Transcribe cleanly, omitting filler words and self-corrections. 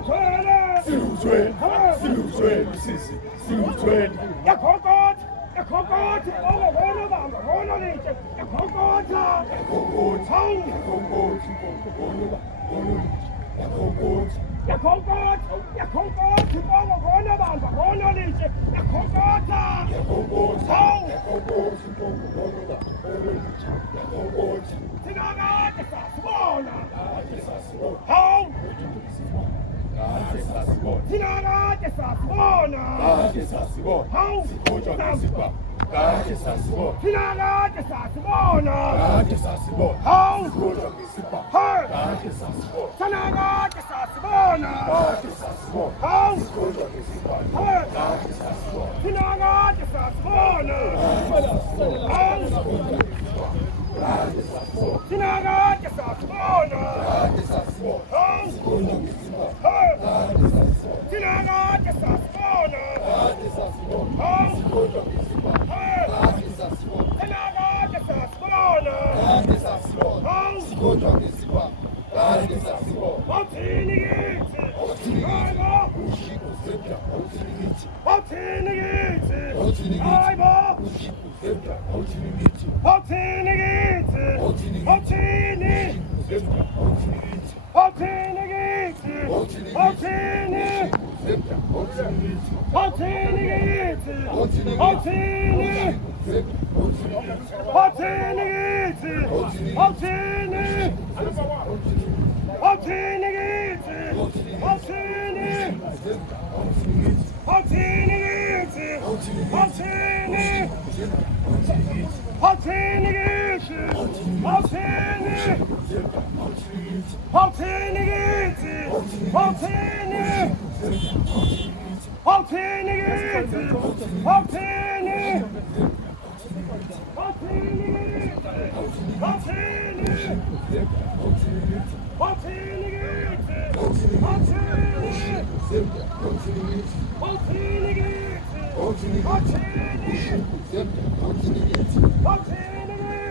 Jeg kan godt. Jeg kan godt. Overrundevarmt. Runderligt. Jeg kan godt. Tang. Jeg kan godt. Jeg kan godt. Overrundevarmt. Runderligt. Jeg kan godt. Tang. Til nok er det så smående. Hav. Tinagate sasibona. Hawu. Tinagate sasibona. Hawu. Hey. Tinagate sasibona. Hawu. Hey. Tinagate sasibona. Hawu. Tinagate sasibona. Hawu. Hey. Tinagate sasibona. Hawu. Hey. Tinagate sasibona. Hawu. Othini kithi. Hayibo. Othini kithi. Hayibo. Othini kithi. Othini. Othini kithi. Othini. Othini kithi. Othini. Othini kithi. Othini. Othini kithi. Othini. Othini kithi. Othini. Othini kithi. Othini. Othini kithi. Othini. Othini kithi. Othini. Othini.